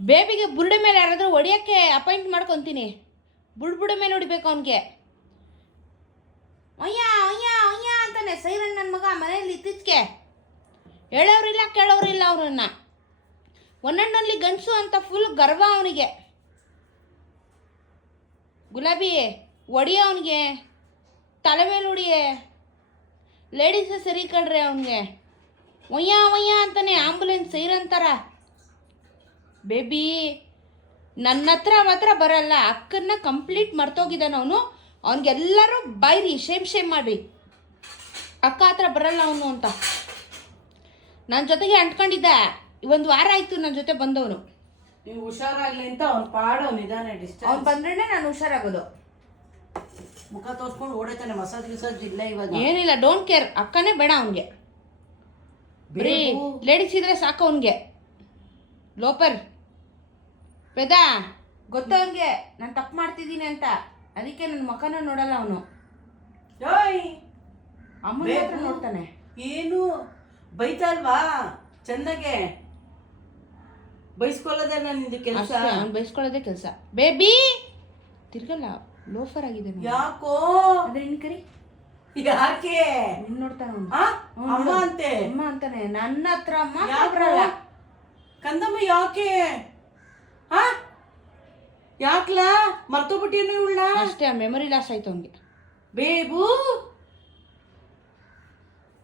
ಬೇಬಿಗೆ ಬುರುಡೆ ಮೇಲೆ ಯಾರಾದರೂ ಹೊಡಿಯೋಕ್ಕೆ ಅಪಾಯಿಂಟ್ ಮಾಡ್ಕೊತೀನಿ. ಬುರುಡೆ ಮೇಲೆ ಹೊಡಿಬೇಕು ಅವನಿಗೆ. ಅಯ್ಯ ಅಯ್ಯ ಅಯ್ಯ ಅಂತಾನೆ ಸೈರನ್ ನನ್ನ ಮಗ ಮನೆಯಲ್ಲಿ ಇತ್ತೀಚೆಗೆ. ಹೇಳೋರಿಲ್ಲ ಕೇಳೋರಿಲ್ಲ ಅವ್ರನ್ನ. ಒನ್ನಣ್ಣಲ್ಲಿ ಗಂಡಸು ಅಂತ ಫುಲ್ ಗರ್ವ ಅವನಿಗೆ. ಗುಲಾಬಿ ಹೊಡಿಯ ಅವನಿಗೆ, ತಲೆ ಮೇಲೆ ಹೊಡಿಯೇ. ಲೇಡೀಸೇ ಸರಿ ಕಣ್ರಿ ಅವನಿಗೆ. ಒಯ್ಯ ಒಯ್ಯ ಅಂತಾನೆ ಆಂಬುಲೆನ್ಸ್ ಸೈರನ್ ಥರ. ಬೇಬಿ ನನ್ನ ಹತ್ರ ಮಾತ್ರ ಬರಲ್ಲ. ಅಕ್ಕನ್ನ ಕಂಪ್ಲೀಟ್ ಮರ್ತೋಗಿದ್ದಾನೆ ಅವನು. ಅವನಿಗೆಲ್ಲರೂ ಬೈರಿ, ಶೇಮ್ ಮಾಡಿ, ಅಕ್ಕ ಹತ್ರ ಬರಲ್ಲ ಅವನು ಅಂತ. ನನ್ನ ಜೊತೆಗೆ ಅಂಟ್ಕೊಂಡಿದ್ದ. ಒಂದು ವಾರ ಆಯಿತು ನನ್ನ ಜೊತೆ ಬಂದವನು. ನೀವು ಹುಷಾರಾಗ್ಲಿ ಅಂತ ಅವ್ನು ಪಾಡೋ ನಿಧಾನ ಡಿಸ್ಟೆನ್ಸ್. ಅವ್ನು ಬಂದ್ರೇನೆ ನಾನು ಹುಷಾರಾಗೋದು. ಮುಖ ತೋರ್ಸ್ಕೊಂಡು ಓಡೈತಾನೆ. ಮಸಾಜ್ ಇಲ್ಲ ಇವಾಗ. ಏನಿಲ್ಲ, ಡೋಂಟ್ ಕೇರ್. ಅಕ್ಕನೇ ಬೇಡ ಅವನಿಗೆ. ಬರೀ ಲೇಡೀಸ್ ಇದ್ರೆ ಸಾಕು ಅವನಿಗೆ. ಲೋಪರ್ ಪೆದ ಗೊತ್ತ ಅವನಿಗೆ ನಾನು ತಪ್ಪು ಮಾಡ್ತಿದ್ದೀನಿ ಅಂತ. ಅದಕ್ಕೆ ನನ್ನ ಮಕ್ಕನ ನೋಡಲ್ಲ ಅವನು. ಅಮ್ಮನ ಹತ್ರ ನೋಡ್ತಾನೆ. ಏನು ಬೈತಲ್ವಾ ಚೆನ್ನಾಗೆ? ಬೈಸ್ಕೊಳ್ಳೋದೇ ನಿಂದು ಕೆಲಸ. ಅವ್ನು ಬೈಸ್ಕೊಳ್ಳೋದೇ ಕೆಲಸ. ಬೇಬಿ ತಿರ್ಗಲ್ಲ, ಲೋಫರ್ ಆಗಿದೆ. ಯಾಕೋ ಅದೇ ನಿನ್ ಕರಿ. ಯಾಕೆ ನಿನ್ ನೋಡ್ತಾನ ಅಮ್ಮ ಅಂತೆ. ಅಮ್ಮ ಅಂತಾನೆ. ನನ್ನ ಹತ್ರ ಅಮ್ಮ ಬರಲ್ಲ. ಕಂದಮ್ಮ ಯಾಕೆ? ಯಾಕ್ಲಾ ಮರ್ತೋಗ್ಬಿಟ್ಟಿನ ಉಳ್ಳ? ಅಷ್ಟೇ, ಮೆಮೊರಿ ಲಾಸ್ ಆಯ್ತು ಅವನಿಗೆ. ಬೇಬು